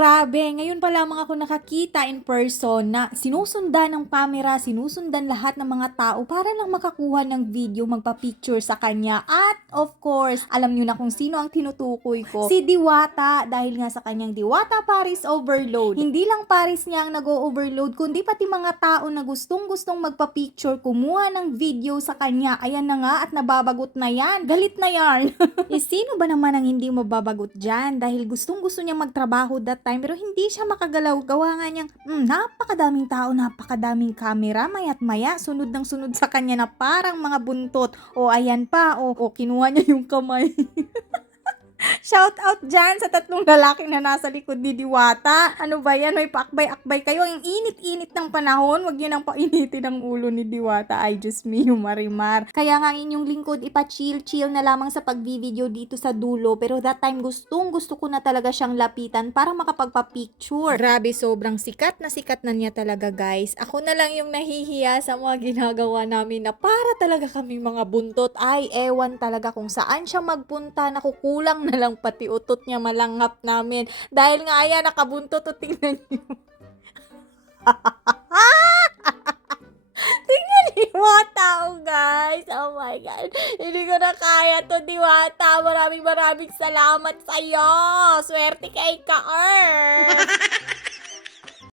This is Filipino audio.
Grabe, ngayon pa lamang ako nakakita in person na sinusundan ng camera, sinusundan lahat ng mga tao para lang makakuha ng video, magpa-picture sa kanya. At of course, alam nyo na kung sino ang tinutukoy ko. Si Diwata, dahil nga sa kanyang Diwata Paris Overload. Hindi lang Paris niya ang nag-overload, kundi pati mga tao na gustong-gustong magpa-picture, kumuha ng video sa kanya. Ayan na nga at nababagot na yan. Galit na yan. eh, sino ba naman ang hindi mababagot dyan? Dahil gustong-gusto niya magtrabaho that time pero hindi siya makagalaw. Gawa nga niyang, mm, napakadaming tao, napakadaming camera, mayat maya, sunod ng sunod sa kanya na parang mga buntot. O ayan pa, o, o kinuha niya yung kamay. Shout out dyan sa tatlong lalaki na nasa likod ni Diwata. Ano ba yan? May paakbay-akbay kayo. Ang init-init ng panahon. Huwag yun ang painitin ang ulo ni Diwata. Ay, just me, marimar. Kaya nga inyong lingkod, ipa-chill-chill na lamang sa pagbi-video dito sa dulo. Pero that time, gustong gusto ko na talaga siyang lapitan para makapagpa-picture. Grabe, sobrang sikat na sikat na niya talaga, guys. Ako na lang yung nahihiya sa mga ginagawa namin na para talaga kami mga buntot. Ay, ewan talaga kung saan siya magpunta. Nakukulang na lang pati utot niya malangap namin. Dahil nga ayan, nakabuntot o tingnan niyo. tingnan niyo tao, guys. Oh my God. Hindi ko na kaya to, Diwata. Maraming maraming salamat sa'yo. Swerte kay ka, Earth.